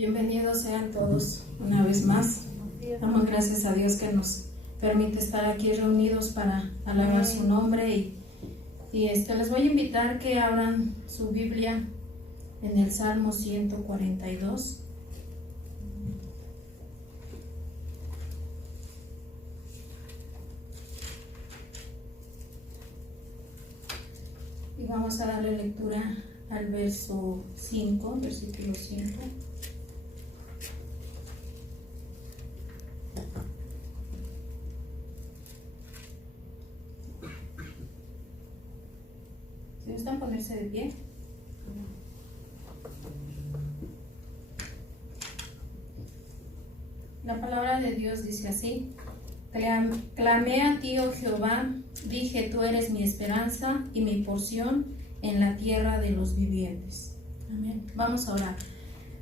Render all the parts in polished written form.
Bienvenidos sean todos una vez más. Damos gracias a Dios que nos permite estar aquí reunidos para alabar su nombre y les voy a invitar que abran su Biblia en el Salmo 142. Y vamos a darle lectura al versículo 5. ¿Se gustan ponerse de pie? La palabra de Dios dice así: Clamé a ti, oh Jehová, dije, tú eres mi esperanza y mi porción en la tierra de los vivientes. Amén. Vamos a orar.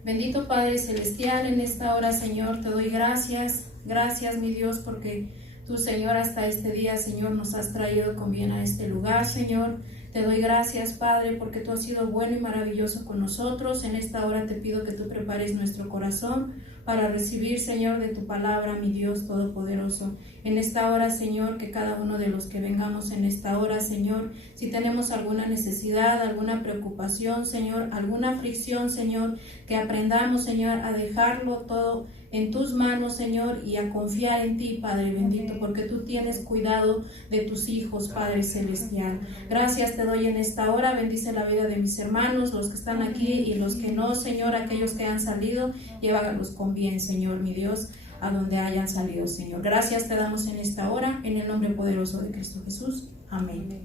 Bendito Padre Celestial, en esta hora, Señor, te doy gracias. Gracias, mi Dios, porque tú, Señor, hasta este día, Señor, nos has traído con bien a este lugar, Señor. Te doy gracias, Padre, porque tú has sido bueno y maravilloso con nosotros. En esta hora te pido que tú prepares nuestro corazón para recibir, Señor, de tu palabra, mi Dios Todopoderoso. En esta hora, Señor, que cada uno de los que vengamos en esta hora, Señor, si tenemos alguna necesidad, alguna preocupación, Señor, alguna aflicción, Señor, que aprendamos, Señor, a dejarlo todo en tus manos, Señor, y a confiar en ti, Padre bendito, porque tú tienes cuidado de tus hijos, Padre Celestial. Gracias te doy en esta hora. Bendice la vida de mis hermanos, los que están aquí y los que no, Señor, aquellos que han salido, llévalos con bien, Señor, mi Dios, a donde hayan salido, Señor. Gracias te damos en esta hora, en el nombre poderoso de Cristo Jesús. Amén.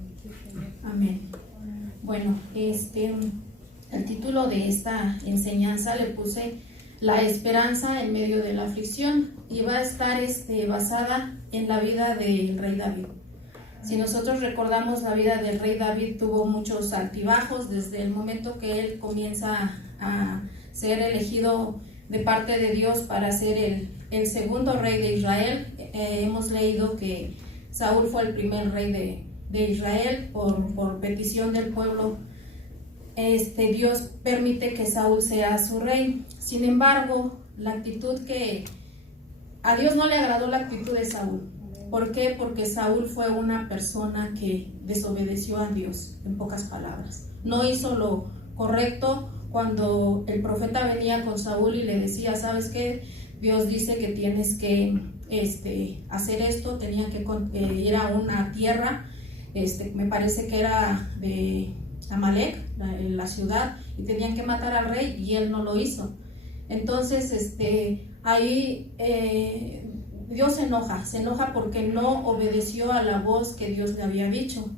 Amén. Bueno, el título de esta enseñanza le puse La esperanza en medio de la aflicción, y va a estar basada en la vida del rey David. Si nosotros recordamos, la vida del rey David tuvo muchos altibajos desde el momento que él comienza a ser elegido de parte de Dios para ser el segundo rey de Israel. Hemos leído que Saúl fue el primer rey de Israel por petición del pueblo. Dios permite que Saúl sea su rey. Sin embargo, a Dios no le agradó la actitud de Saúl. ¿Por qué? Porque Saúl fue una persona que desobedeció a Dios, en pocas palabras. No hizo lo correcto. Cuando el profeta venía con Saúl y le decía, ¿sabes qué? Dios dice que tienes que hacer esto, tenía que ir a una tierra, me parece que era de Amalek, la ciudad, y tenían que matar al rey, y él no lo hizo. Entonces, ahí Dios se enoja porque no obedeció a la voz que Dios le había dicho.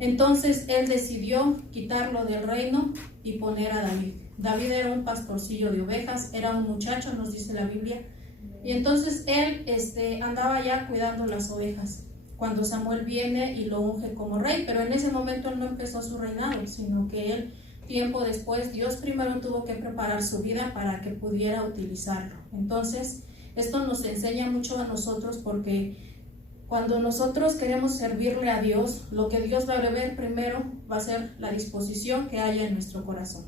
Entonces él decidió quitarlo del reino y poner a David. David era un pastorcillo de ovejas, era un muchacho, nos dice la Biblia, y entonces él andaba ya cuidando las ovejas cuando Samuel viene y lo unge como rey. Pero en ese momento él no empezó su reinado, sino que él, tiempo después, Dios primero tuvo que preparar su vida para que pudiera utilizarlo. Entonces esto nos enseña mucho a nosotros, porque cuando nosotros queremos servirle a Dios, lo que Dios va a ver primero va a ser la disposición que haya en nuestro corazón.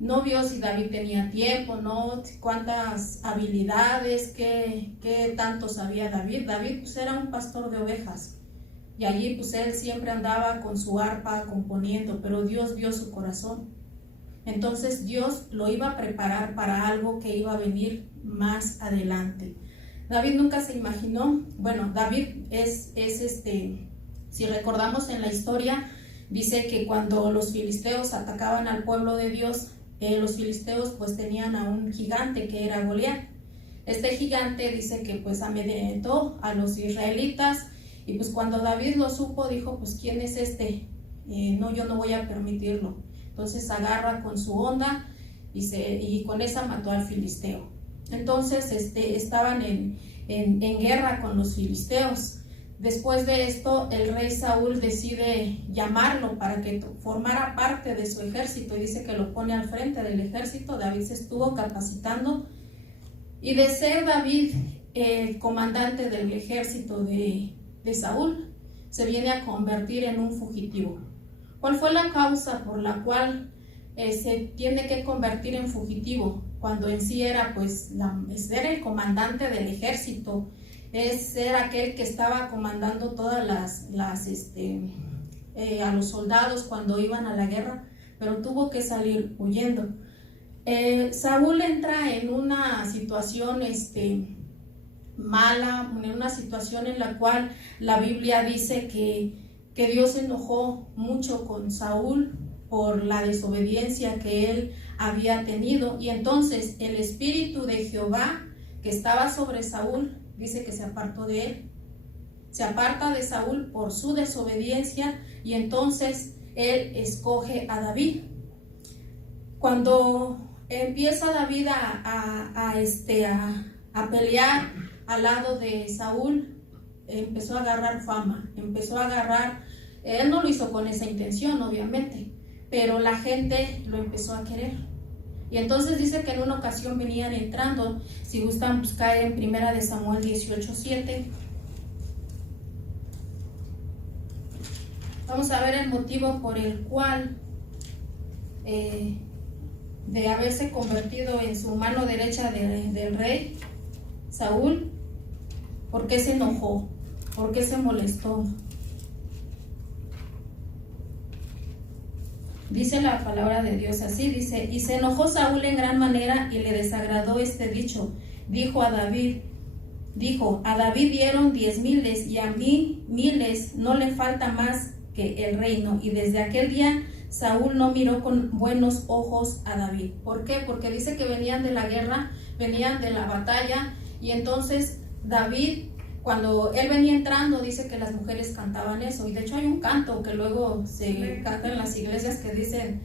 No vio si David tenía tiempo, no cuántas habilidades, qué tanto sabía David. David pues era un pastor de ovejas, y allí pues él siempre andaba con su arpa componiendo, pero Dios vio su corazón. Entonces Dios lo iba a preparar para algo que iba a venir más adelante. David nunca se imaginó, bueno, David si recordamos en la historia, dice que cuando los filisteos atacaban al pueblo de Dios, los filisteos pues tenían a un gigante que era Goliat. Este gigante dice que pues amedrentó a los israelitas, y pues cuando David lo supo, dijo, pues ¿quién es no, yo no voy a permitirlo. Entonces agarra con su honda y con esa mató al filisteo. Entonces estaban en guerra con los filisteos. Después de esto, el rey Saúl decide llamarlo para que formara parte de su ejército, y dice que lo pone al frente del ejército. David se estuvo capacitando, y de ser David el comandante del ejército de Saúl, se viene a convertir en un fugitivo. ¿Cuál fue la causa por la cual se tiene que convertir en fugitivo, cuando en sí era pues era el comandante del ejército, era aquel que estaba comandando todas a los soldados cuando iban a la guerra, pero tuvo que salir huyendo. Saúl entra en una situación mala, en una situación en la cual la Biblia dice que Dios se enojó mucho con Saúl por la desobediencia que él había tenido, y entonces el espíritu de Jehová que estaba sobre Saúl dice que se apartó de él, se aparta de Saúl por su desobediencia, y entonces él escoge a David. Cuando empieza David a pelear al lado de Saúl, empezó a agarrar fama, él no lo hizo con esa intención obviamente, pero la gente lo empezó a querer. Y entonces dice que en una ocasión venían entrando, si gustan buscar en 1 Samuel 18:7. Vamos a ver el motivo por el cual de haberse convertido en su mano derecha del rey Saúl, ¿por qué se enojó? ¿Por qué se molestó? Dice la palabra de Dios así, dice: y se enojó Saúl en gran manera y le desagradó este dicho. Dijo, a David dieron 10,000 y a mí 1,000, no le falta más que el reino. Y desde aquel día Saúl no miró con buenos ojos a David. ¿Por qué? Porque dice que venían de la guerra, venían de la batalla, y entonces David, cuando él venía entrando, dice que las mujeres cantaban eso, y de hecho hay un canto que luego se canta en las iglesias que dicen,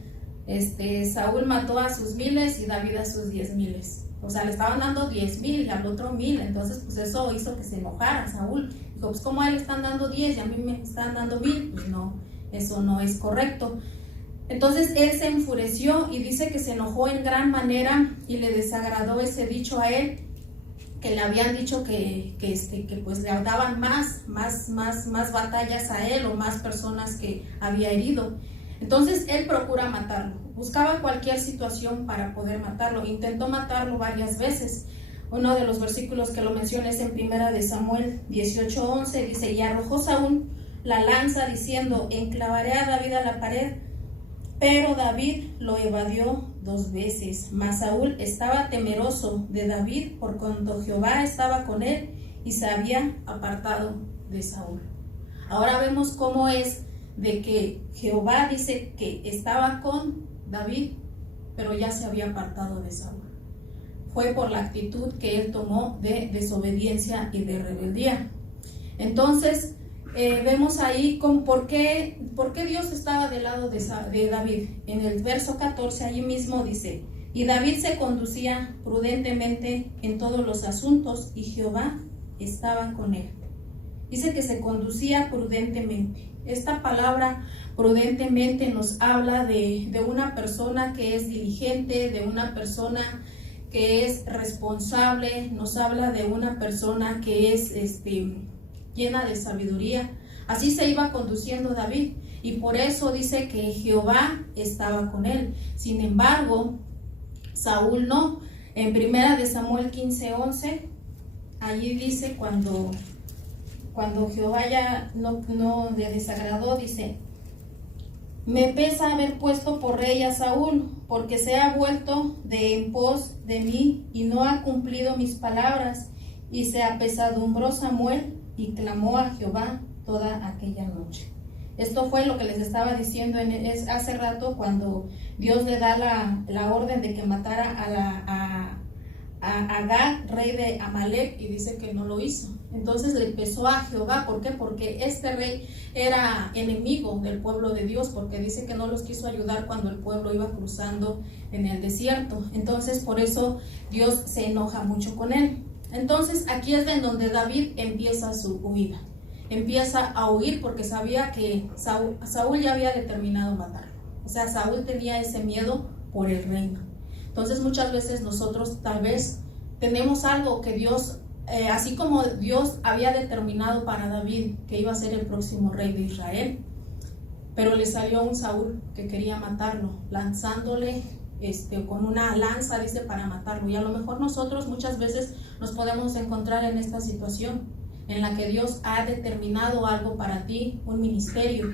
Saúl mató a sus 1,000 y David a sus 10,000. O sea, le estaban dando 10,000 y al otro 1,000, entonces pues eso hizo que se enojara Saúl. Dijo, pues ¿cómo a él le están dando 10 y a mí me están dando 1,000? Pues no, eso no es correcto. Entonces él se enfureció y dice que se enojó en gran manera y le desagradó ese dicho a él, que le habían dicho que pues le daban más batallas a él, o más personas que había herido. Entonces él procura matarlo, buscaba cualquier situación para poder matarlo, intentó matarlo varias veces. Uno de los versículos que lo menciona es en 1 Samuel 18:11, dice: y arrojó Saúl la lanza diciendo, enclavaré a David a la pared. Pero David lo evadió 2 veces, mas Saúl estaba temeroso de David por cuanto Jehová estaba con él y se había apartado de Saúl. Ahora vemos cómo es de que Jehová dice que estaba con David, pero ya se había apartado de Saúl. Fue por la actitud que él tomó de desobediencia y de rebeldía. Entonces, vemos ahí por qué Dios estaba del lado de David. En el verso 14, allí mismo dice: y David se conducía prudentemente en todos los asuntos, y Jehová estaba con él. Dice que se conducía prudentemente. Esta palabra prudentemente nos habla de una persona que es diligente, de una persona que es responsable, nos habla de una persona que es llena de sabiduría. Así se iba conduciendo David, y por eso dice que Jehová estaba con él. Sin embargo, Saúl no. En 1 Samuel 15:11, allí dice cuando Jehová ya no le desagradó, dice: me pesa haber puesto por rey a Saúl, porque se ha vuelto en pos de mí y no ha cumplido mis palabras. Y se apesadumbró Samuel y clamó a Jehová toda aquella noche. Esto fue lo que les estaba diciendo hace rato, cuando Dios le da la orden de que matara a Agag, rey de Amalek, y dice que no lo hizo. Entonces le pesó a Jehová. ¿Por qué? Porque este rey era enemigo del pueblo de Dios, porque dice que no los quiso ayudar cuando el pueblo iba cruzando en el desierto. Entonces por eso Dios se enoja mucho con él. Entonces aquí es en donde David empieza su huida. Empieza a huir porque sabía que Saúl ya había determinado matarlo. O sea, Saúl tenía ese miedo por el reino. Entonces muchas veces nosotros tal vez tenemos algo que Dios, así como Dios había determinado para David que iba a ser el próximo rey de Israel, pero le salió un Saúl que quería matarlo, lanzándole con una lanza, dice, para matarlo. Y a lo mejor nosotros muchas veces nos podemos encontrar en esta situación en la que Dios ha determinado algo para ti, un ministerio.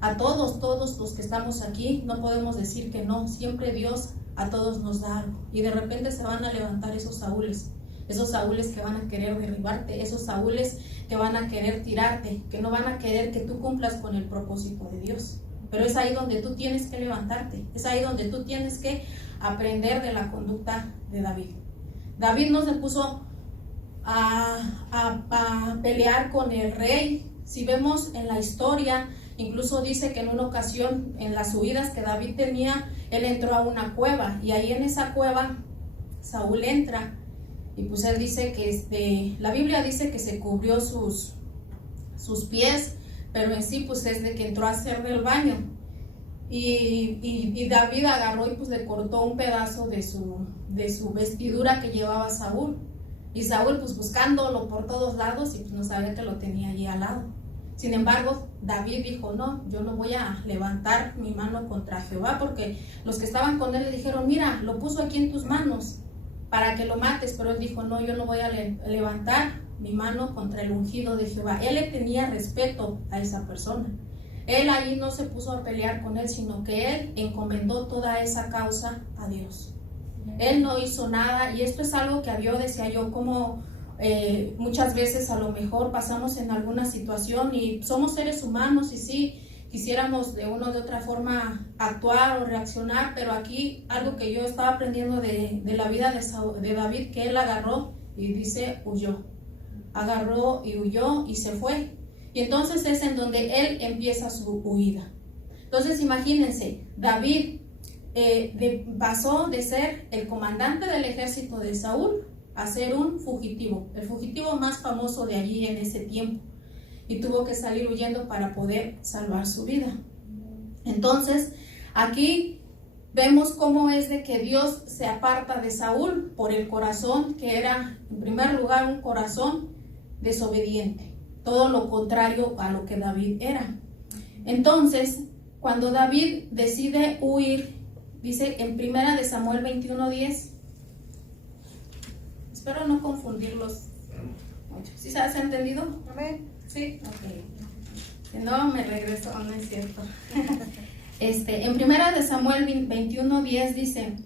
A todos los que estamos aquí, no podemos decir que no. Siempre Dios a todos nos da algo. Y de repente se van a levantar esos Saúles que van a querer derribarte, esos Saúles que van a querer tirarte, que no van a querer que tú cumplas con el propósito de Dios. Pero es ahí donde tú tienes que levantarte, es ahí donde tú tienes que aprender de la conducta de David. David no se puso a pelear con el rey. Si vemos en la historia, incluso dice que en una ocasión, en las huidas que David tenía, él entró a una cueva, y ahí en esa cueva Saúl entra, y pues él dice que la Biblia dice que se cubrió sus pies, pero en sí pues es de que entró a hacer del baño, y David agarró y pues le cortó un pedazo de su vestidura que llevaba Saúl, y Saúl pues buscándolo por todos lados, y pues no sabía que lo tenía allí al lado. Sin embargo, David dijo, no, yo no voy a levantar mi mano contra Jehová, porque los que estaban con él le dijeron, mira, lo puso aquí en tus manos para que lo mates, pero él dijo, no, yo no voy a levantar mi mano contra el ungido de Jehová. Él le tenía respeto a esa persona. Él ahí no se puso a pelear con él, sino que él encomendó toda esa causa a Dios. Él no hizo nada, y esto es algo que yo decía yo, como muchas veces a lo mejor pasamos en alguna situación y somos seres humanos, y sí, quisiéramos de una u otra forma actuar o reaccionar, pero aquí algo que yo estaba aprendiendo de la vida de David, que él agarró y dice, agarró y huyó y se fue. Y entonces es en donde él empieza su huida. Entonces imagínense, David pasó de ser el comandante del ejército de Saúl a ser un fugitivo, el fugitivo más famoso de allí en ese tiempo, y tuvo que salir huyendo para poder salvar su vida. Entonces aquí vemos cómo es de que Dios se aparta de Saúl por el corazón, que era en primer lugar un corazón desobediente, todo lo contrario a lo que David era. Entonces cuando David decide huir, dice en 1 de Samuel 21:10, espero no confundirlos mucho. ¿Sí se ha entendido? Amén. Sí, ok. Si no, me regreso, no es cierto. En 1 de Samuel 21:10 dice,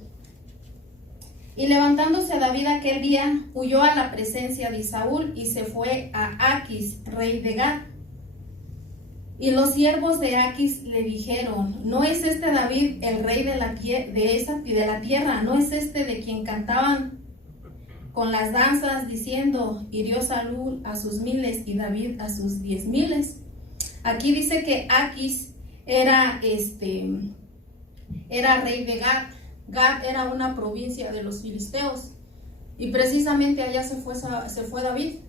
y levantándose David aquel día, huyó a la presencia de Saúl y se fue a Aquis, rey de Gat. Y los siervos de Aquis le dijeron, ¿no es este David el rey de la tierra? ¿No es este de quien cantaban con las danzas diciendo, hirió Saúl a sus 1000 y David a sus 10,000? Aquí dice que Aquis era rey de Gat. Gat era una provincia de los filisteos, y precisamente allá se fue David.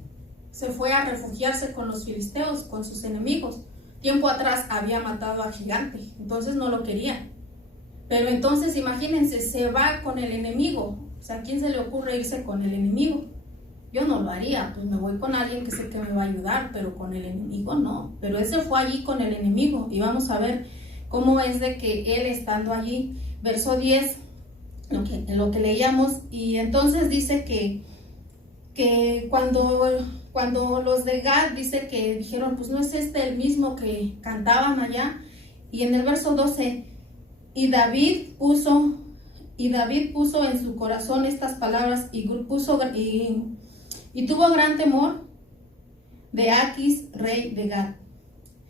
Se fue a refugiarse con los filisteos, con sus enemigos. Tiempo atrás había matado a gigante, entonces no lo querían. Pero entonces imagínense, se va con el enemigo. O sea, ¿a quién se le ocurre irse con el enemigo? Yo no lo haría, pues me voy con alguien que sé que me va a ayudar, pero con el enemigo no. Pero él se fue allí con el enemigo, y vamos a ver cómo es de que él estando allí, verso 10, en lo que leíamos, y entonces dice que cuando los de Gad, dice que dijeron, pues no es este el mismo que cantaban allá, y en el verso 12, y David puso en su corazón estas palabras, y tuvo gran temor de Aquis, rey de Gat.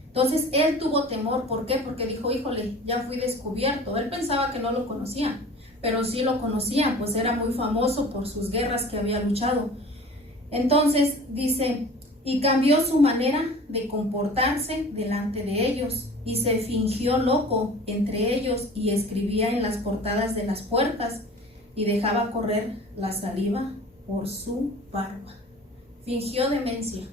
Entonces él tuvo temor, ¿por qué? Porque dijo, híjole, ya fui descubierto. Él pensaba que no lo conocían, pero sí lo conocían, pues era muy famoso por sus guerras que había luchado. Entonces dice, y cambió su manera de comportarse delante de ellos, y se fingió loco entre ellos, y escribía en las portadas de las puertas, y dejaba correr la saliva por su barba. Fingió demencia.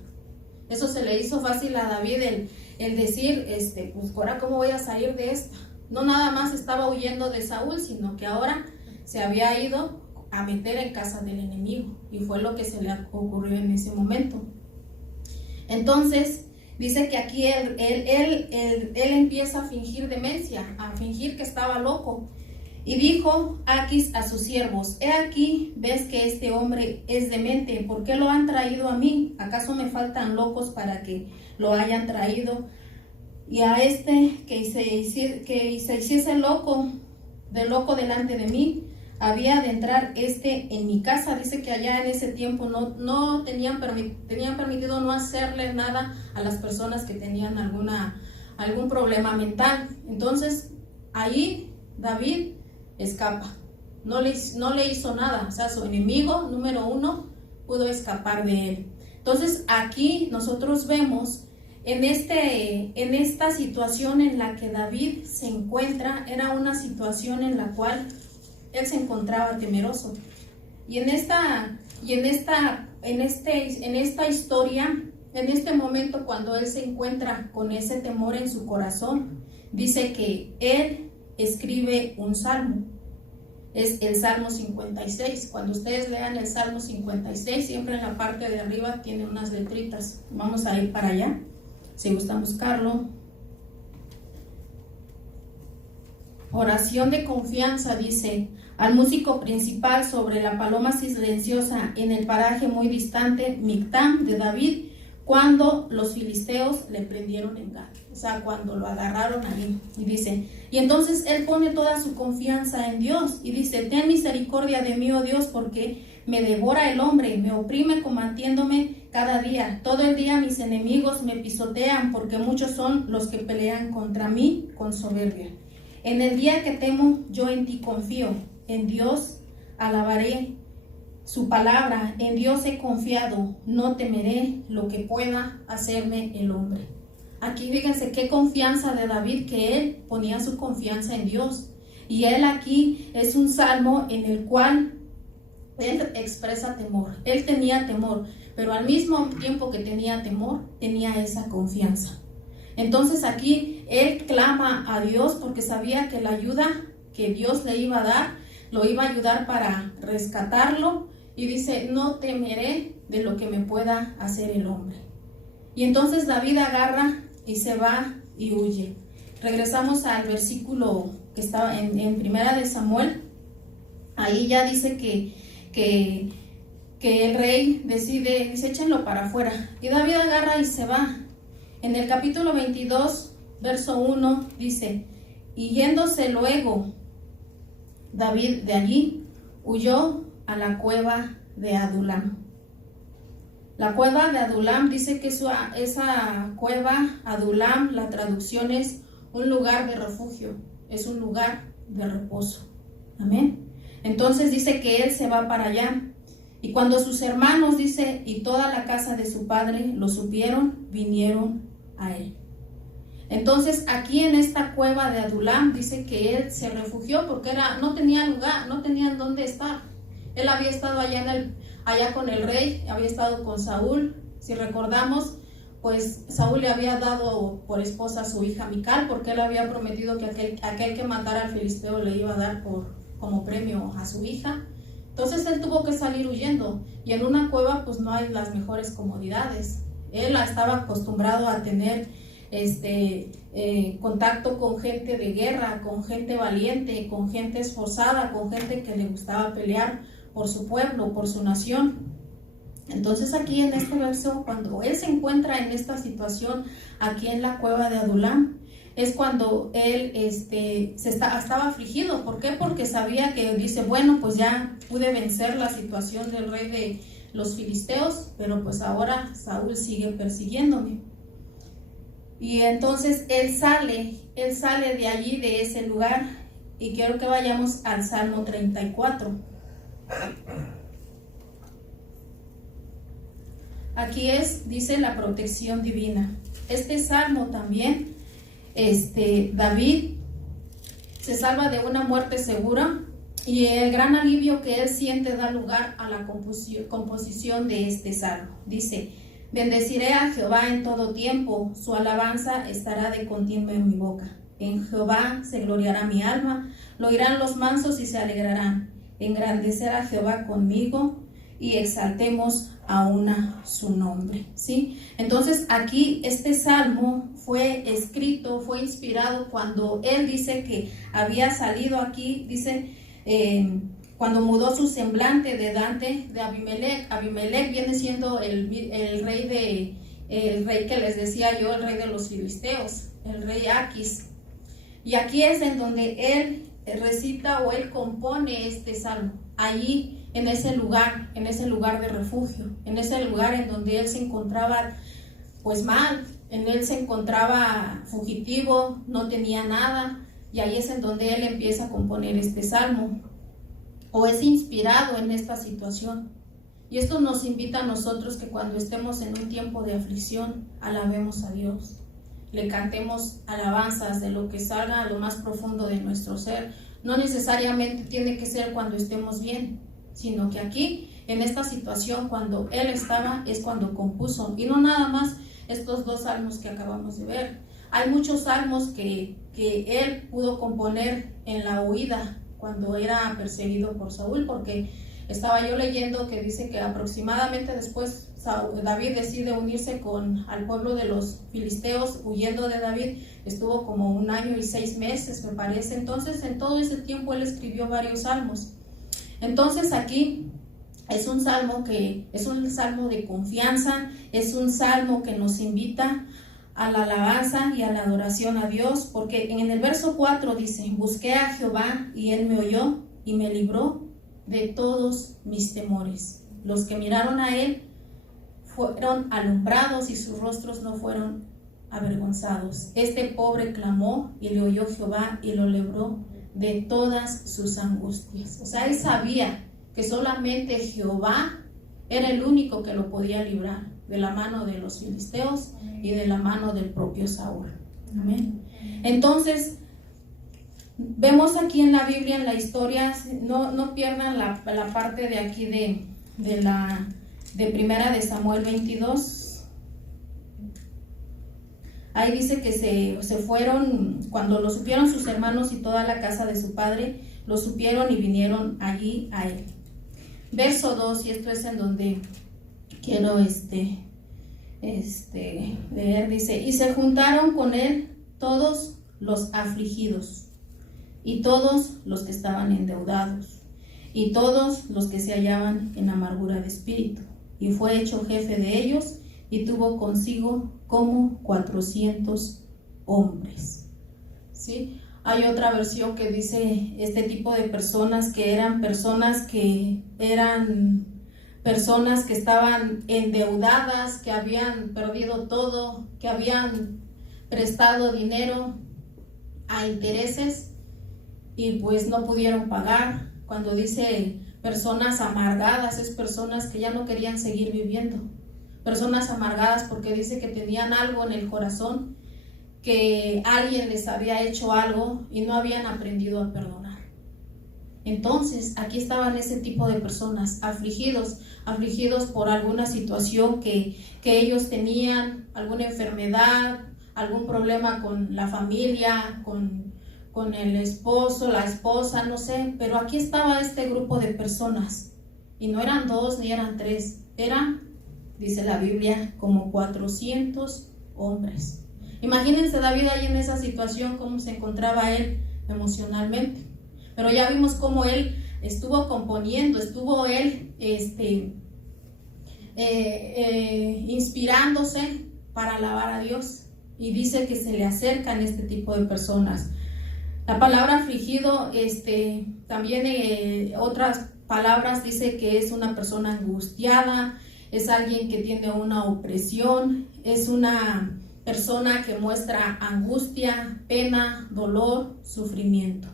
Eso se le hizo fácil a David, el decir, pues ahora cómo voy a salir de esta. No nada más estaba huyendo de Saúl, sino que ahora se había ido a meter en casa del enemigo, y fue lo que se le ocurrió en ese momento. Entonces Dice que aquí él empieza a fingir demencia, a fingir que estaba loco. Y dijo Aquis a sus siervos: he aquí, ves que este hombre es demente, ¿por qué lo han traído a mí? ¿Acaso me faltan locos para que lo hayan traído? Y a este que se hiciese loco delante de mí, había de entrar en mi casa. Dice que allá en ese tiempo no tenían permitido no hacerle nada a las personas que tenían algún problema mental. Entonces ahí David escapa, no le hizo nada, o sea, su enemigo número 1 pudo escapar de él. Entonces aquí nosotros vemos en esta situación en la que David se encuentra, era una situación en la cual él se encontraba temeroso. Y en esta historia, en este momento cuando él se encuentra con ese temor en su corazón, dice que él escribe un salmo. Es el Salmo 56. Cuando ustedes lean el Salmo 56, siempre en la parte de arriba tiene unas letritas. Vamos a ir para allá, si gustan buscarlo. Oración de confianza, dice: al músico principal sobre la paloma silenciosa en el paraje muy distante, Mictam de David, cuando los filisteos le prendieron en Gat, o sea, cuando lo agarraron ahí. Y dice, y entonces él pone toda su confianza en Dios y dice: ten misericordia de mí, oh Dios, porque me devora el hombre, me oprime combatiéndome cada día. Todo el día mis enemigos me pisotean, porque muchos son los que pelean contra mí con soberbia. En el día que temo, yo en ti confío, en Dios alabaré su palabra, en Dios he confiado, no temeré lo que pueda hacerme el hombre. Aquí fíjense qué confianza de David, que él ponía su confianza en Dios. Y él aquí es un salmo en el cual él expresa temor. Él tenía temor, pero al mismo tiempo que tenía temor, tenía esa confianza. Entonces aquí él clama a Dios porque sabía que la ayuda que Dios le iba a dar, lo iba a ayudar para rescatarlo. Y dice: no temeré de lo que me pueda hacer el hombre. Y entonces David agarra y se va y huye. Regresamos al versículo que estaba en Primera de Samuel. Ahí ya dice que el rey decide, dice: échenlo para afuera. Y David agarra y se va. En el capítulo 22, verso 1, dice: y yéndose luego David de allí, huyó a la cueva de Adulam. La cueva de Adulam, dice que esa cueva, Adulam, la traducción es un lugar de refugio, es un lugar de reposo. Amén. Entonces dice que él se va para allá. Y cuando sus hermanos, dice, y toda la casa de su padre lo supieron, vinieron a él. Entonces aquí en esta cueva de Adulam dice que él se refugió porque no tenía lugar, no tenían dónde estar. Él había estado allá con el rey, había estado con Saúl. Si recordamos, pues Saúl le había dado por esposa a su hija Mical, porque él había prometido que aquel que matara al filisteo le iba a dar como premio a su hija. Entonces él tuvo que salir huyendo, y en una cueva pues no hay las mejores comodidades. Él estaba acostumbrado a tener contacto con gente de guerra, con gente valiente, con gente esforzada, con gente que le gustaba pelear por su pueblo, por su nación. Entonces aquí en este verso, cuando él se encuentra en esta situación aquí en la cueva de Adulam, es cuando él estaba afligido. ¿Por qué? Porque sabía que dice: bueno, pues ya pude vencer la situación del rey de los filisteos, pero pues ahora Saúl sigue persiguiéndome. Y entonces él sale de allí, de ese lugar, y quiero que vayamos al Salmo 34. Aquí dice la protección divina. Este salmo también, David se salva de una muerte segura, y el gran alivio que él siente da lugar a la composición de este salmo. Dice: bendeciré a Jehová en todo tiempo, su alabanza estará de continuo en mi boca. En Jehová se gloriará mi alma, lo oirán los mansos y se alegrarán. Engrandecer a Jehová conmigo, y exaltemos aún su nombre, ¿sí? Entonces aquí este salmo fue escrito, fue inspirado cuando él dice que había salido aquí, dice, cuando mudó su semblante de Dante, de Abimelech. Abimelech viene siendo el rey que les decía yo, el rey de los filisteos, el rey Aquis. Y aquí es en donde él recita o él compone este salmo, allí en ese lugar de refugio, en ese lugar en donde él se encontraba pues mal, en él se encontraba fugitivo, no tenía nada, y ahí es en donde él empieza a componer este salmo, o es inspirado en esta situación. Y esto nos invita a nosotros que cuando estemos en un tiempo de aflicción, alabemos a Dios, le cantemos alabanzas de lo que salga a lo más profundo de nuestro ser. No necesariamente tiene que ser cuando estemos bien, sino que aquí, en esta situación, cuando él estaba, es cuando compuso. Y no nada más estos dos salmos que acabamos de ver. Hay muchos salmos que él pudo componer en la huida, cuando era perseguido por Saúl, porque estaba yo leyendo que dice que aproximadamente después David decide unirse al pueblo de los filisteos, huyendo de David, estuvo como 1 año y 6 meses, me parece. Entonces, en todo ese tiempo él escribió varios salmos. Entonces aquí es un salmo de confianza, es un salmo que nos invita a la alabanza y a la adoración a Dios, porque en el verso 4 dice: busqué a Jehová y él me oyó y me libró de todos mis temores. Los que miraron a él fueron alumbrados y sus rostros no fueron avergonzados. Este pobre clamó y le oyó Jehová y lo libró de todas sus angustias. O sea, él sabía que solamente Jehová era el único que lo podía librar de la mano de los filisteos y de la mano del propio Saúl. Amén. Entonces, vemos aquí en la Biblia, en la historia, no pierdan la parte de aquí de Primera de Samuel 22. Ahí dice que se fueron, cuando lo supieron sus hermanos y toda la casa de su padre, lo supieron y vinieron allí a él. Verso 2, y esto es en donde quiero leer, dice: y se juntaron con él todos los afligidos, y todos los que estaban endeudados, y todos los que se hallaban en amargura de espíritu, y fue hecho jefe de ellos, y tuvo consigo como 400 hombres. ¿Sí? Hay otra versión que dice este tipo de personas que eran personas que estaban endeudadas, que habían perdido todo, que habían prestado dinero a intereses y pues no pudieron pagar. Cuando dice personas amargadas, es personas que ya no querían seguir viviendo. Personas amargadas porque dice que tenían algo en el corazón, que alguien les había hecho algo y no habían aprendido a perdonar. Entonces, aquí estaban ese tipo de personas, afligidos por alguna situación que ellos tenían, alguna enfermedad, algún problema con la familia, con el esposo, la esposa, no sé, pero aquí estaba este grupo de personas, y no eran 2 ni eran 3, eran, dice la Biblia, como 400 hombres. Imagínense David ahí en esa situación, cómo se encontraba él emocionalmente. Pero ya vimos cómo él estuvo componiendo, estuvo él inspirándose para alabar a Dios. Y dice que se le acercan este tipo de personas. La palabra afligido, también otras palabras dice que es una persona angustiada, es alguien que tiene una opresión, es una persona que muestra angustia, pena, dolor, sufrimiento.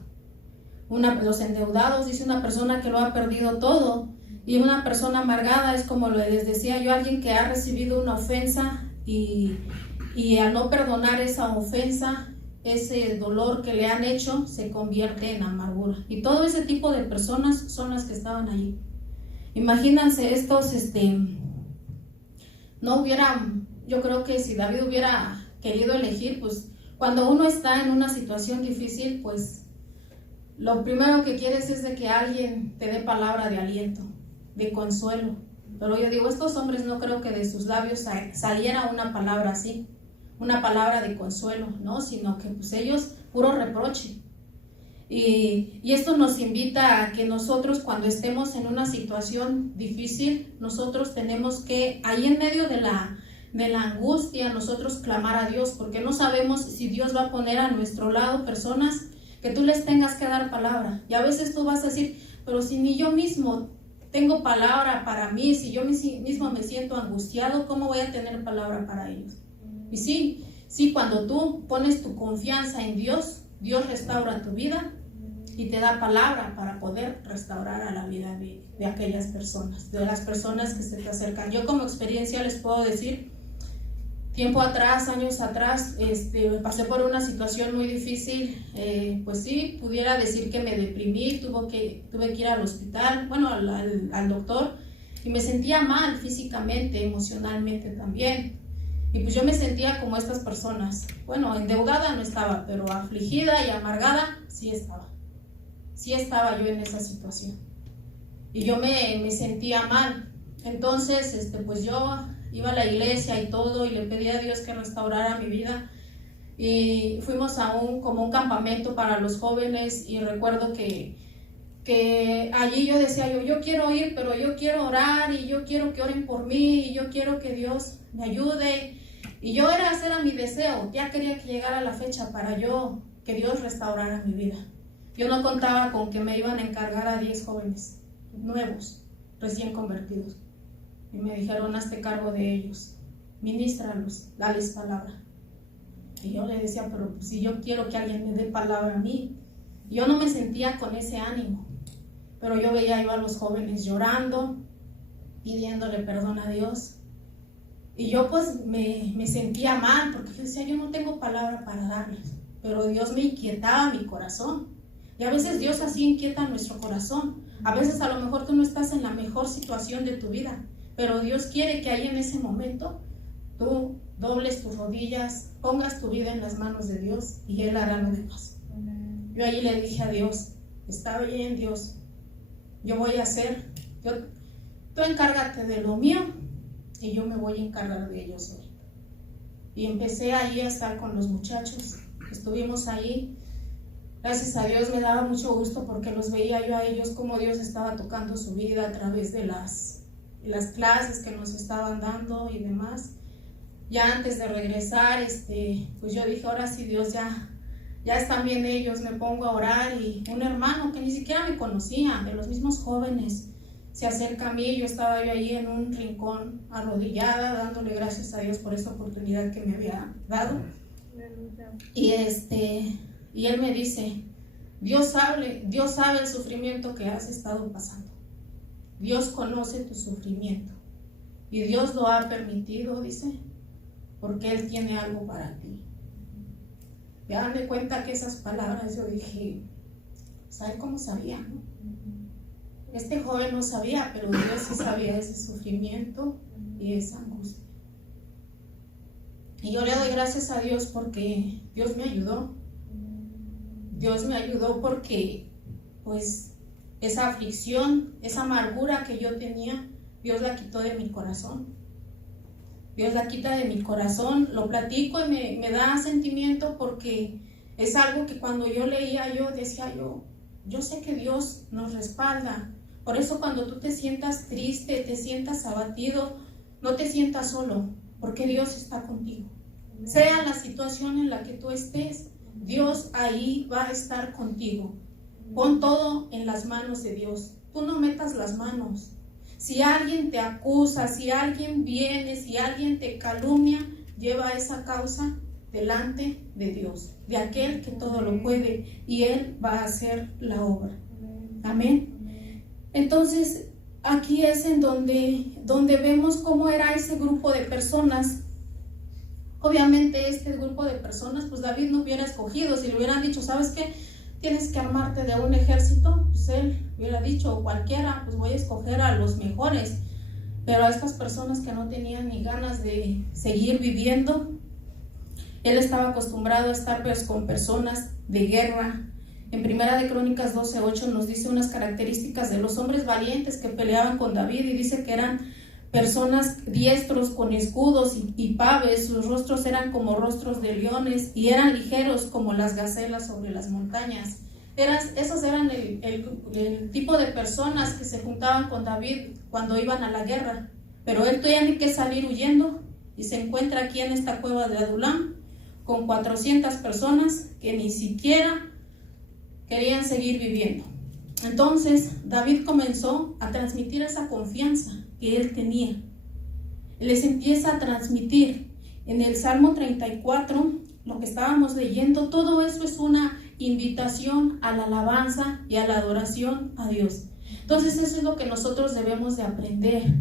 Los endeudados, dice una persona que lo ha perdido todo, y una persona amargada es, como les decía yo, alguien que ha recibido una ofensa y al no perdonar esa ofensa, ese dolor que le han hecho se convierte en amargura. Y todo ese tipo de personas son las que estaban allí. Imagínense estos, no hubieran, yo creo que si David hubiera querido elegir, pues cuando uno está en una situación difícil, pues lo primero que quieres es de que alguien te dé palabra de aliento. de consuelo. Pero yo digo, estos hombres no creo que de sus labios saliera una palabra así, una palabra de consuelo, ¿no? Sino que pues ellos, puro reproche. Y esto nos invita a que nosotros, cuando estemos en una situación difícil, nosotros tenemos que, ahí en medio de la angustia, nosotros clamar a Dios, porque no sabemos si Dios va a poner a nuestro lado personas que tú les tengas que dar palabra. Y a veces tú vas a decir, pero si ni yo mismo tengo palabra para mí, si yo mismo me siento angustiado, ¿cómo voy a tener palabra para ellos? Y sí, cuando tú pones tu confianza en Dios, Dios restaura tu vida y te da palabra para poder restaurar a la vida de aquellas personas, de las personas que se te acercan. Yo como experiencia les puedo decir, tiempo atrás, años atrás, pasé por una situación muy difícil, pues sí, pudiera decir que me deprimí, tuve que ir al hospital, bueno, al doctor, y me sentía mal físicamente, emocionalmente también. Y pues yo me sentía como estas personas, bueno, endeudada no estaba, pero afligida y amargada sí estaba. Sí estaba yo en esa situación. Y yo me sentía mal. Entonces, pues yo iba a la iglesia y todo, y le pedí a Dios que restaurara mi vida. Y fuimos a como un campamento para los jóvenes, y recuerdo que allí yo decía, yo quiero ir, pero yo quiero orar, y yo quiero que oren por mí, y yo quiero que Dios me ayude. Y ese era mi deseo, ya quería que llegara la fecha para que Dios restaurara mi vida. Yo no contaba con que me iban a encargar a 10 jóvenes nuevos, recién convertidos. Y me dijeron, hazte cargo de ellos, ministralos, dales palabra. Y yo le decía, pero si yo quiero que alguien me dé palabra a mí. Yo no me sentía con ese ánimo, pero yo veía a los jóvenes llorando, pidiéndole perdón a Dios. Y yo pues me sentía mal, porque yo decía, yo no tengo palabra para darles. Pero Dios me inquietaba mi corazón. Y a veces Dios así inquieta nuestro corazón. A veces a lo mejor tú no estás en la mejor situación de tu vida, pero Dios quiere que ahí en ese momento tú dobles tus rodillas, pongas tu vida en las manos de Dios, y Él hará lo demás. Yo allí le dije a Dios, está bien Dios, yo voy a hacer, tú encárgate de lo mío y yo me voy a encargar de ellos hoy. Y empecé ahí a estar con los muchachos, estuvimos ahí. Gracias a Dios me daba mucho gusto, porque los veía yo a ellos cómo Dios estaba tocando su vida a través de las clases que nos estaban dando y demás. Ya antes de regresar, pues yo dije, ahora sí Dios, ya están bien ellos, me pongo a orar. Y un hermano que ni siquiera me conocía, de los mismos jóvenes, se acerca a mí. Yo estaba ahí en un rincón arrodillada, dándole gracias a Dios por esta oportunidad que me había dado. Y él me dice, Dios sabe el sufrimiento que has estado pasando. Dios conoce tu sufrimiento y Dios lo ha permitido, dice, porque Él tiene algo para ti. Y a darme cuenta que esas palabras, yo dije, ¿sabe cómo sabía, no? Este joven no sabía, pero Dios sí sabía ese sufrimiento y esa angustia. Y yo le doy gracias a Dios porque Dios me ayudó. Dios me ayudó porque, pues, esa aflicción, esa amargura que yo tenía, Dios la quitó de mi corazón. Dios la quita de mi corazón, lo platico y me da sentimiento, porque es algo que cuando yo leía, yo decía, yo sé que Dios nos respalda. Por eso cuando tú te sientas triste, te sientas abatido, no te sientas solo, porque Dios está contigo. Sea la situación en la que tú estés, Dios ahí va a estar contigo. Pon todo en las manos de Dios. Tú no metas las manos. Si alguien te acusa, si alguien viene, si alguien te calumnia, lleva esa causa delante de Dios, de aquel que todo lo puede, y Él va a hacer la obra. Amén. Entonces, aquí es en donde vemos cómo era ese grupo de personas. Obviamente este grupo de personas, pues David no hubiera escogido. Si le hubieran dicho, ¿sabes qué? Tienes que armarte de un ejército, pues él hubiera dicho, o cualquiera, pues voy a escoger a los mejores. Pero a estas personas que no tenían ni ganas de seguir viviendo, él estaba acostumbrado a estar pues con personas de guerra, En Primera de Crónicas 12:8 nos dice unas características de los hombres valientes que peleaban con David, y dice que eran personas diestros con escudos y paves, sus rostros eran como rostros de leones y eran ligeros como las gacelas sobre las montañas. Esos eran el tipo de personas que se juntaban con David cuando iban a la guerra, pero él tiene que salir huyendo y se encuentra aquí en esta cueva de Adulam con 400 personas que ni siquiera querían seguir viviendo. Entonces David comenzó a transmitir esa confianza que él tenía. Les empieza a transmitir en el Salmo 34, lo que estábamos leyendo, todo eso es una invitación a la alabanza y a la adoración a Dios. Entonces eso es lo que nosotros debemos de aprender,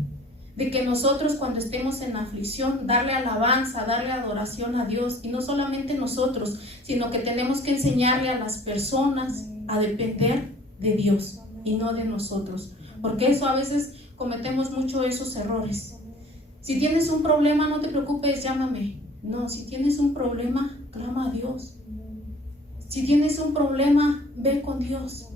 de que nosotros cuando estemos en aflicción, darle alabanza, darle adoración a Dios, y no solamente nosotros, sino que tenemos que enseñarle a las personas a depender de Dios y no de nosotros, porque eso a veces cometemos mucho esos errores. Si tienes un problema, no te preocupes, llámame. No, si tienes un problema, clama a Dios. Si tienes un problema, ve con Dios.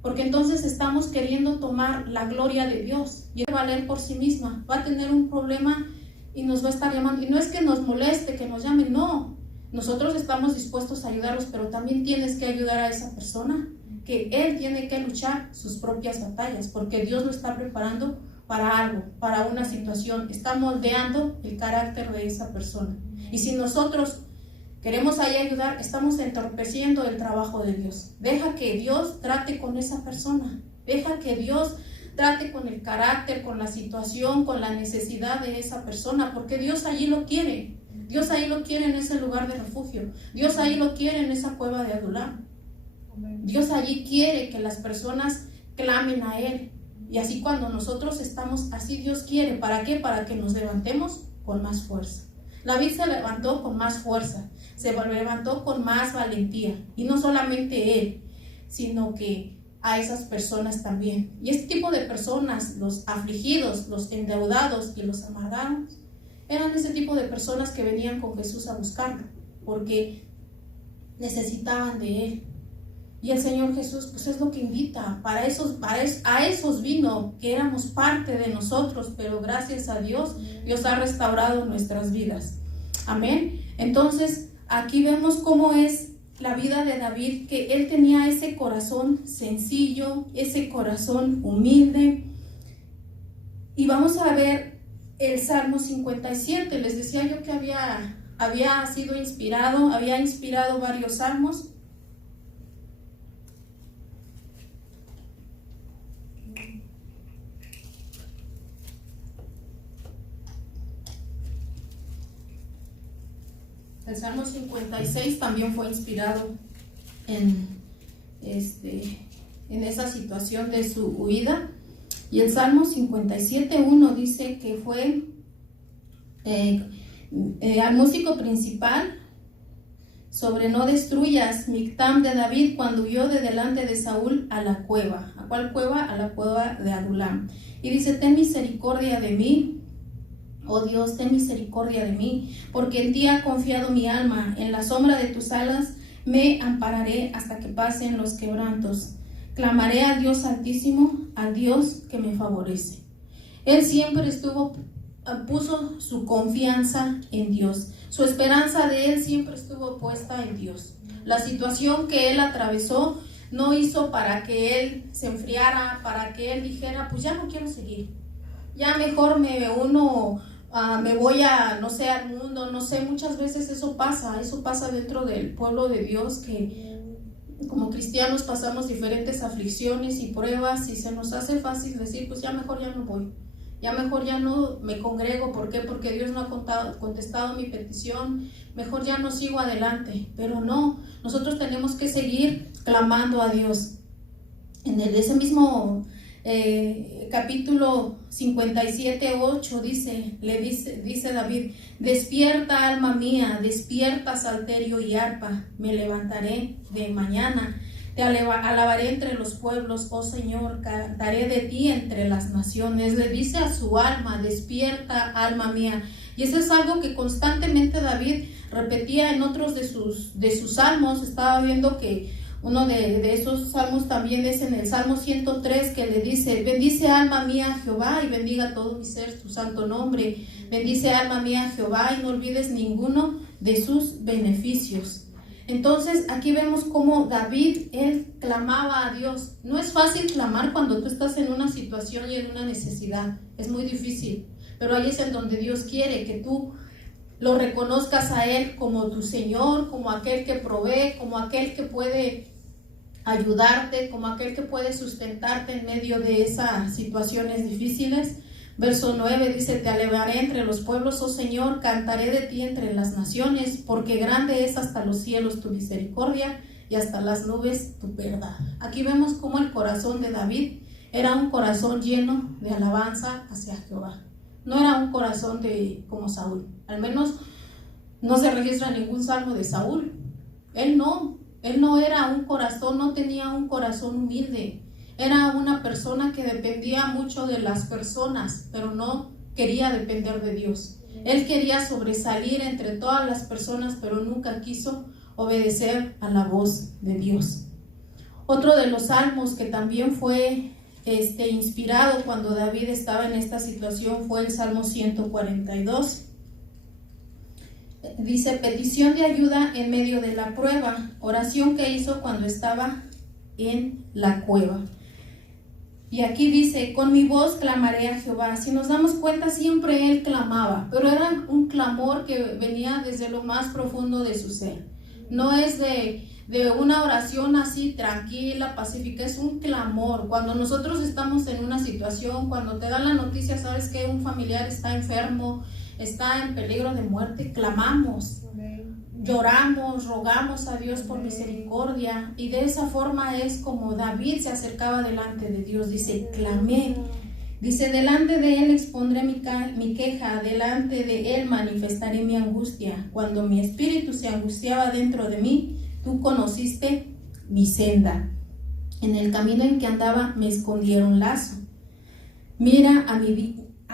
Porque entonces estamos queriendo tomar la gloria de Dios y va a valer por sí misma. Va a tener un problema y nos va a estar llamando. Y no es que nos moleste, que nos llame, no. Nosotros estamos dispuestos a ayudarlos, pero también tienes que ayudar a esa persona, que él tiene que luchar sus propias batallas, porque Dios lo está preparando para algo, para una situación. Está moldeando el carácter de esa persona. Y si nosotros queremos ahí ayudar, estamos entorpeciendo el trabajo de Dios. Deja que Dios trate con esa persona. Deja que Dios trate con el carácter, con la situación, con la necesidad de esa persona, porque Dios allí lo quiere. Dios ahí lo quiere en ese lugar de refugio. Dios ahí lo quiere en esa cueva de Adulam. Dios allí quiere que las personas clamen a Él. Y así cuando nosotros estamos así, Dios quiere. ¿Para qué? Para que nos levantemos con más fuerza. David se levantó con más fuerza, se levantó con más valentía. Y no solamente él, sino que a esas personas también. Y este tipo de personas, los afligidos, los endeudados y los amargados, eran ese tipo de personas que venían con Jesús a buscarlo, porque necesitaban de Él. Y el Señor Jesús, pues es lo que invita, a esos vino, que éramos parte de nosotros, pero gracias a Dios, Dios ha restaurado nuestras vidas. Amén. Entonces, aquí vemos cómo es la vida de David, que él tenía ese corazón sencillo, ese corazón humilde. Y vamos a ver el Salmo 57. Les decía yo que había sido inspirado, había inspirado varios salmos. El Salmo 56 también fue inspirado en esa situación de su huida. Y el Salmo 57:1 dice que fue al músico principal sobre no destruyas, Mictam de David, cuando huyó de delante de Saúl a la cueva. ¿A cuál cueva? A la cueva de Adulam. Y dice, ten misericordia de mí, oh Dios, ten misericordia de mí, porque en ti ha confiado mi alma. En la sombra de tus alas me ampararé hasta que pasen los quebrantos. Clamaré al Dios Altísimo, al Dios que me favorece. Él siempre puso su confianza en Dios. Su esperanza de él siempre estuvo puesta en Dios. La situación que él atravesó no hizo para que él se enfriara, para que él dijera, pues ya no quiero seguir. Ya mejor me voy no sé, al mundo, no sé. Muchas veces eso pasa dentro del pueblo de Dios, que como cristianos pasamos diferentes aflicciones y pruebas y se nos hace fácil decir, pues ya mejor ya no voy. Ya mejor ya no me congrego. ¿Por qué? Porque Dios no ha contestado mi petición. Mejor ya no sigo adelante. Pero no, nosotros tenemos que seguir clamando a Dios. En ese mismo capítulo 57:8 dice David, despierta alma mía, despierta salterio y arpa, me levantaré de mañana. Te alabaré entre los pueblos, oh Señor, cantaré de ti entre las naciones. Le dice a su alma, despierta, alma mía. Y eso es algo que constantemente David repetía en otros de sus salmos. Estaba viendo que Uno de esos salmos también es en el Salmo 103, que le dice: bendice alma mía a Jehová y bendiga todo mi ser su santo nombre. Bendice alma mía a Jehová y no olvides ninguno de sus beneficios. Entonces aquí vemos cómo David, él clamaba a Dios. No es fácil clamar cuando tú estás en una situación y en una necesidad, es muy difícil, pero ahí es en donde Dios quiere que tú lo reconozcas a Él como tu Señor, como aquel que provee, como aquel que puede ayudarte, como aquel que puede sustentarte en medio de esas situaciones difíciles. Verso 9 dice: te alegraré entre los pueblos, oh Señor, cantaré de ti entre las naciones, porque grande es hasta los cielos tu misericordia y hasta las nubes tu verdad. Aquí vemos cómo el corazón de David era un corazón lleno de alabanza hacia Jehová. No era un corazón como Saúl. Al menos no se registra ningún salmo de Saúl. Él no era un corazón, no tenía un corazón humilde. Era una persona que dependía mucho de las personas, pero no quería depender de Dios. Él quería sobresalir entre todas las personas, pero nunca quiso obedecer a la voz de Dios. Otro de los salmos que también fue inspirado cuando David estaba en esta situación fue el Salmo 142. Dice: petición de ayuda en medio de la prueba, oración que hizo cuando estaba en la cueva. Y aquí dice: con mi voz clamaré a Jehová. Si nos damos cuenta, siempre él clamaba, pero era un clamor que venía desde lo más profundo de su ser. No es de una oración así tranquila, pacífica, es un clamor. Cuando nosotros estamos en una situación, cuando te dan la noticia, sabes que un familiar está enfermo, está en peligro de muerte, clamamos, lloramos, rogamos a Dios por misericordia, y de esa forma es como David se acercaba delante de Dios. Dice: clamé. Dice: delante de él expondré mi queja, delante de él manifestaré mi angustia. Cuando mi espíritu se angustiaba dentro de mí, tú conociste mi senda. En el camino en que andaba me escondieron lazo. Mira a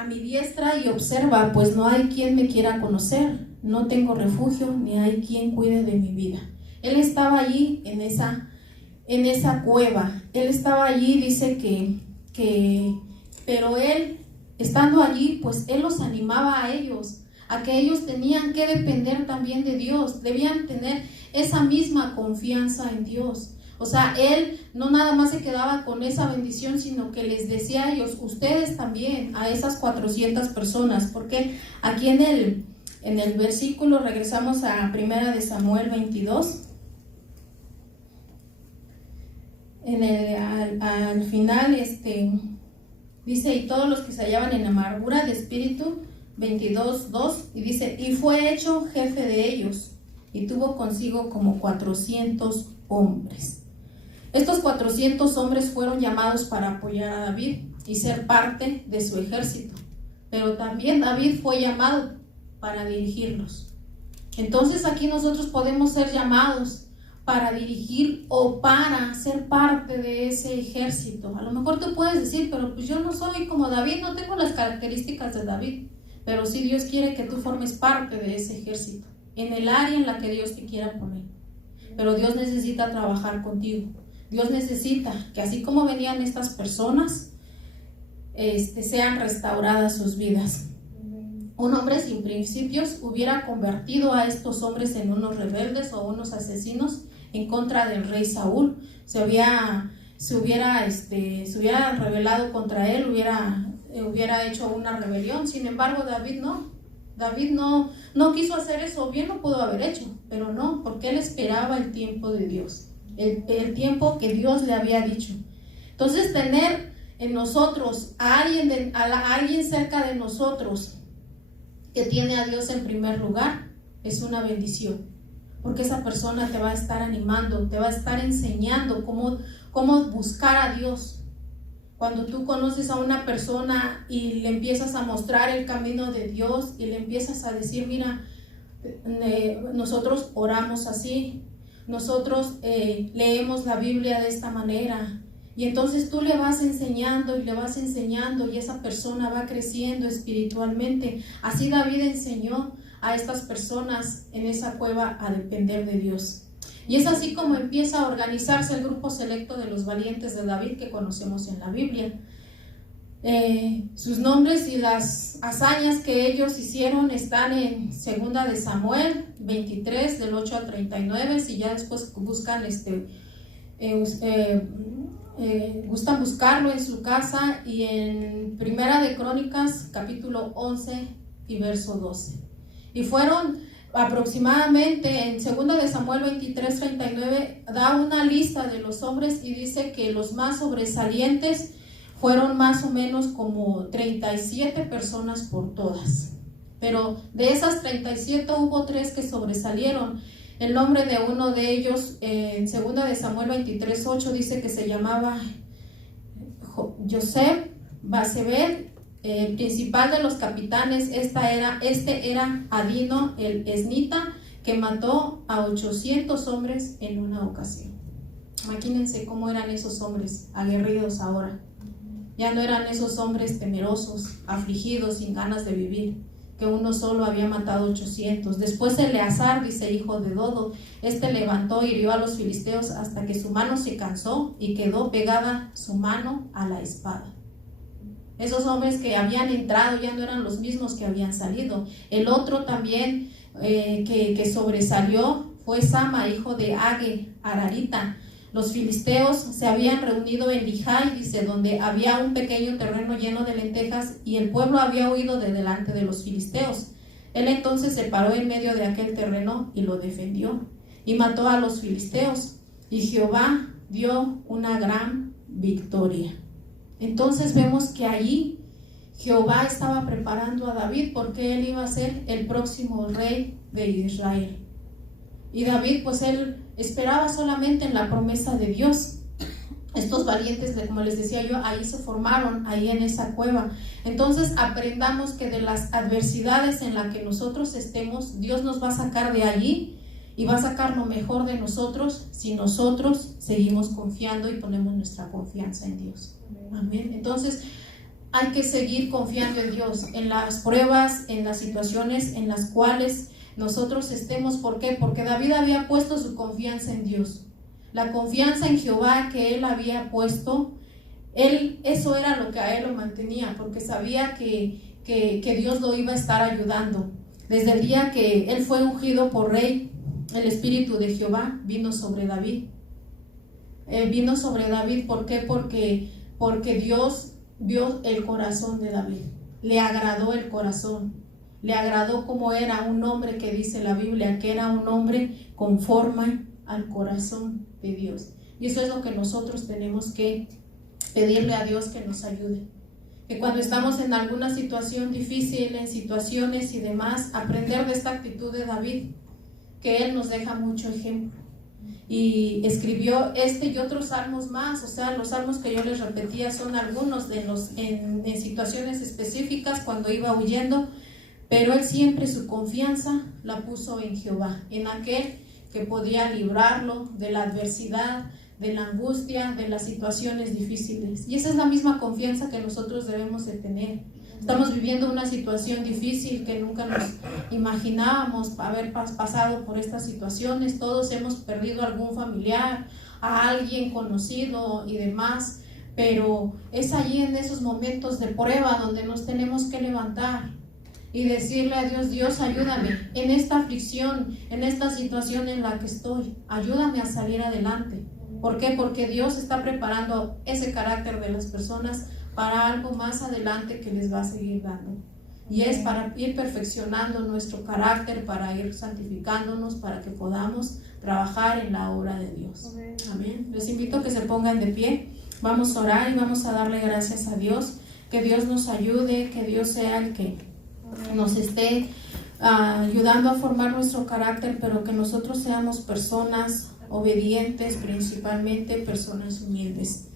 mi diestra y observa, pues no hay quien me quiera conocer. No tengo refugio, ni hay quien cuide de mi vida. Él estaba allí en esa cueva. Él estaba allí, dice pero él, estando allí, pues él los animaba a ellos, a que ellos tenían que depender también de Dios, debían tener esa misma confianza en Dios. O sea, él no nada más se quedaba con esa bendición, sino que les decía a ellos: ustedes también, a esas 400 personas, porque aquí en el versículo, regresamos a 1 de Samuel 22, al final, dice: y todos los que se hallaban en amargura de espíritu, 22:2, y dice: y fue hecho jefe de ellos, y tuvo consigo como 400 hombres. Estos 400 hombres fueron llamados para apoyar a David y ser parte de su ejército, pero también David fue llamado para dirigirlos. Entonces aquí nosotros podemos ser llamados para dirigir o para ser parte de ese ejército. A lo mejor tú puedes decir: pero pues yo no soy como David, no tengo las características de David. Pero sí, Dios quiere que tú formes parte de ese ejército, en el área en la que Dios te quiera poner. Pero Dios necesita trabajar contigo. Dios necesita que, así como venían estas personas, sean restauradas sus vidas. Un hombre sin principios hubiera convertido a estos hombres en unos rebeldes o unos asesinos en contra del rey Saúl. Se hubiera rebelado contra él, hubiera hecho una rebelión. Sin embargo, David no quiso hacer eso. Bien lo pudo haber hecho, pero no, porque él esperaba el tiempo de Dios, el tiempo que Dios le había dicho. Entonces, tener en nosotros a alguien cerca de nosotros que tiene a Dios en primer lugar es una bendición, porque esa persona te va a estar animando, te va a estar enseñando cómo buscar a Dios. Cuando tú conoces a una persona y le empiezas a mostrar el camino de Dios y le empiezas a decir: mira, nosotros oramos así, nosotros leemos la Biblia de esta manera, y entonces tú le vas enseñando y esa persona va creciendo espiritualmente. Así David enseñó a estas personas en esa cueva a depender de Dios. Y es así como empieza a organizarse el grupo selecto de los valientes de David que conocemos en la Biblia. Sus nombres y las hazañas que ellos hicieron están en 2 de Samuel 23 del 8 al 39. Si ya después buscan gustan buscarlo en su casa, y en Primera de Crónicas capítulo 11 y verso 12. Y fueron aproximadamente en 2 de Samuel 23, 39, da una lista de los hombres y dice que los más sobresalientes fueron más o menos como 37 personas por todas. Pero de esas 37 hubo 3 que sobresalieron. El nombre de uno de ellos en 2 de Samuel 23, 8 dice que se llamaba Joseph Basebet, el principal de los capitanes. Este era Adino el esnita, que mató a 800 hombres en una ocasión. Imagínense cómo eran esos hombres aguerridos ahora. Ya no eran esos hombres temerosos, afligidos, sin ganas de vivir, que uno solo había matado 800. Después Eleazar, dice, hijo de Dodo, levantó y hirió a los filisteos hasta que su mano se cansó y quedó pegada su mano a la espada. Esos hombres que habían entrado ya no eran los mismos que habían salido. El otro también que sobresalió fue Sama, hijo de Age, Ararita. Los filisteos se habían reunido en Lijai, dice, donde había un pequeño terreno lleno de lentejas, y el pueblo había huido de delante de los filisteos. Él entonces se paró en medio de aquel terreno y lo defendió, y mató a los filisteos, y Jehová dio una gran victoria. Entonces vemos que allí Jehová estaba preparando a David, porque él iba a ser el próximo rey de Israel. Y David, pues él esperaba solamente en la promesa de Dios. Estos valientes, como les decía yo, ahí se formaron, ahí en esa cueva. Entonces aprendamos que de las adversidades en las que nosotros estemos, Dios nos va a sacar de allí y va a sacar lo mejor de nosotros si nosotros seguimos confiando y ponemos nuestra confianza en Dios. Amén. Entonces hay que seguir confiando en Dios, en las pruebas, en las situaciones en las cuales nosotros estemos. ¿Por qué? Porque David había puesto su confianza en Dios. La confianza en Jehová que él había puesto, eso era lo que a él lo mantenía, porque sabía que Dios lo iba a estar ayudando. Desde el día que él fue ungido por rey, el Espíritu de Jehová vino sobre David. Vino sobre David, ¿por qué? Porque Dios vio el corazón de David, le agradó el corazón. Le agradó como era un hombre, que dice la Biblia, que era un hombre conforme al corazón de Dios. Y eso es lo que nosotros tenemos que pedirle a Dios, que nos ayude. Que cuando estamos en alguna situación difícil, en situaciones y demás, aprender de esta actitud de David, que él nos deja mucho ejemplo. Y escribió este y otros salmos más. O sea, los salmos que yo les repetía son algunos de en situaciones específicas cuando iba huyendo. Pero él siempre su confianza la puso en Jehová, en aquel que podía librarlo de la adversidad, de la angustia, de las situaciones difíciles. Y esa es la misma confianza que nosotros debemos de tener. Estamos viviendo una situación difícil que nunca nos imaginábamos haber pasado por estas situaciones. Todos hemos perdido a algún familiar, a alguien conocido y demás. Pero es allí en esos momentos de prueba donde nos tenemos que levantar y decirle a Dios: Dios, ayúdame en esta aflicción, en esta situación en la que estoy. Ayúdame a salir adelante. ¿Por qué? Porque Dios está preparando ese carácter de las personas para algo más adelante que les va a seguir dando. Y es para ir perfeccionando nuestro carácter, para ir santificándonos, para que podamos trabajar en la obra de Dios. Amén. Les invito a que se pongan de pie. Vamos a orar y vamos a darle gracias a Dios. Que Dios nos ayude, que Dios sea el que nos esté ayudando a formar nuestro carácter, pero que nosotros seamos personas obedientes, principalmente personas humildes.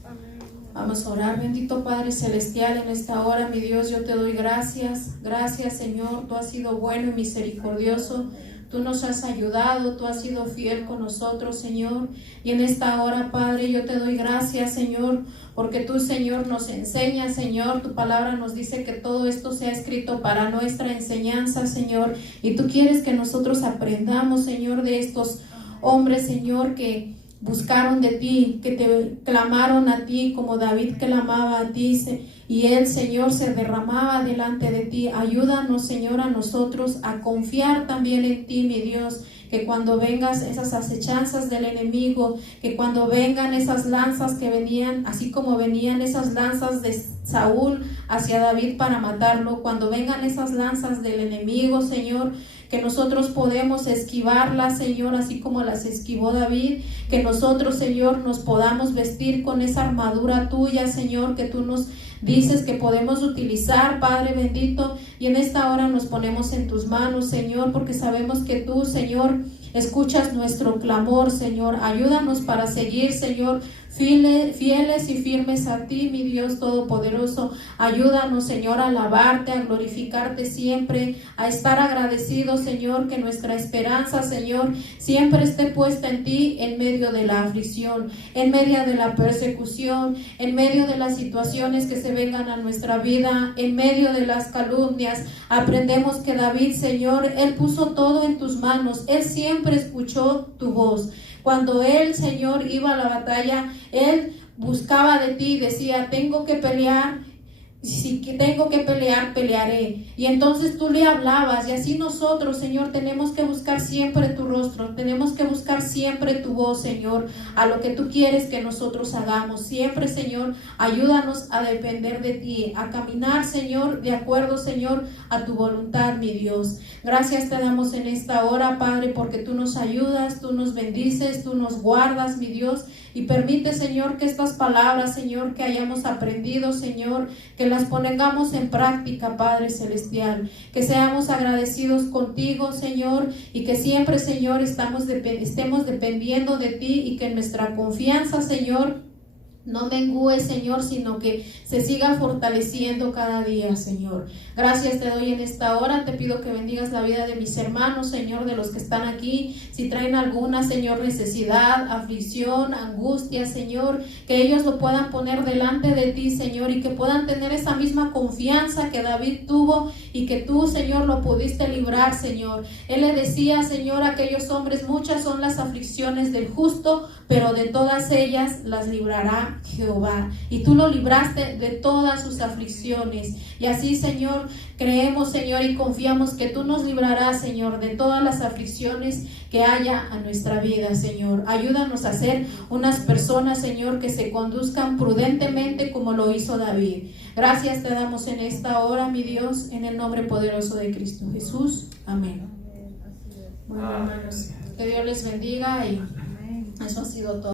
Vamos a orar. Bendito Padre Celestial, en esta hora, mi Dios, yo te doy gracias. Gracias, Señor, tú has sido bueno y misericordioso. Tú nos has ayudado, tú has sido fiel con nosotros, Señor. Y en esta hora, Padre, yo te doy gracias, Señor, porque tú, Señor, nos enseñas, Señor. Tu palabra nos dice que todo esto se ha escrito para nuestra enseñanza, Señor. Y tú quieres que nosotros aprendamos, Señor, de estos hombres, Señor, que buscaron de ti, que te clamaron a ti como David clamaba a ti, y él, Señor, se derramaba delante de ti. Ayúdanos, Señor, a nosotros a confiar también en ti, mi Dios, que cuando vengan esas acechanzas del enemigo, que cuando vengan esas lanzas que venían, así como venían esas lanzas de Saúl hacia David para matarlo, cuando vengan esas lanzas del enemigo, Señor, que nosotros podemos esquivarlas, Señor, así como las esquivó David, que nosotros, Señor, nos podamos vestir con esa armadura tuya, Señor, que tú nos dices que podemos utilizar, Padre bendito, y en esta hora nos ponemos en tus manos, Señor, porque sabemos que tú, Señor, escuchas nuestro clamor, Señor. Ayúdanos para seguir, Señor, fieles y firmes a ti, mi Dios todopoderoso. Ayúdanos, Señor, a alabarte, a glorificarte siempre, a estar agradecidos, Señor, que nuestra esperanza, Señor, siempre esté puesta en ti en medio de la aflicción, en medio de la persecución, en medio de las situaciones que se vengan a nuestra vida, en medio de las calumnias. Aprendemos que David, Señor, él puso todo en tus manos. Él siempre escuchó tu voz. Cuando él, Señor, iba a la batalla, él buscaba de ti y decía, tengo que pelear. Si tengo que pelear, pelearé. Y entonces tú le hablabas, y así nosotros, Señor, tenemos que buscar siempre tu rostro, tenemos que buscar siempre tu voz, Señor, a lo que tú quieres que nosotros hagamos. Siempre, Señor, ayúdanos a depender de ti, a caminar, Señor, de acuerdo, Señor, a tu voluntad, mi Dios. Gracias te damos en esta hora, Padre, porque tú nos ayudas, tú nos bendices, tú nos guardas, mi Dios, y permite, Señor, que estas palabras, Señor, que hayamos aprendido, Señor, que las pongamos en práctica, Padre Celestial, que seamos agradecidos contigo, Señor, y que siempre, Señor, estemos dependiendo de ti, y que nuestra confianza, Señor, no mengüe, Señor, sino que se siga fortaleciendo cada día, Señor. Gracias te doy en esta hora. Te pido que bendigas la vida de mis hermanos, Señor, de los que están aquí. Si traen alguna, Señor, necesidad, aflicción, angustia, Señor, que ellos lo puedan poner delante de ti, Señor, y que puedan tener esa misma confianza que David tuvo y que tú, Señor, lo pudiste librar, Señor. Él le decía, Señor, a aquellos hombres, muchas son las aflicciones del justo, pero de todas ellas las librará Jehová. Y tú lo libraste de todas sus aflicciones. Y así, Señor, creemos, Señor, y confiamos que tú nos librarás, Señor, de todas las aflicciones que haya a nuestra vida, Señor. Ayúdanos a ser unas personas, Señor, que se conduzcan prudentemente como lo hizo David. Gracias te damos en esta hora, mi Dios, en el nombre poderoso de Cristo Jesús. Amén. Bueno, hermanos, que Dios les bendiga, y eso ha sido todo.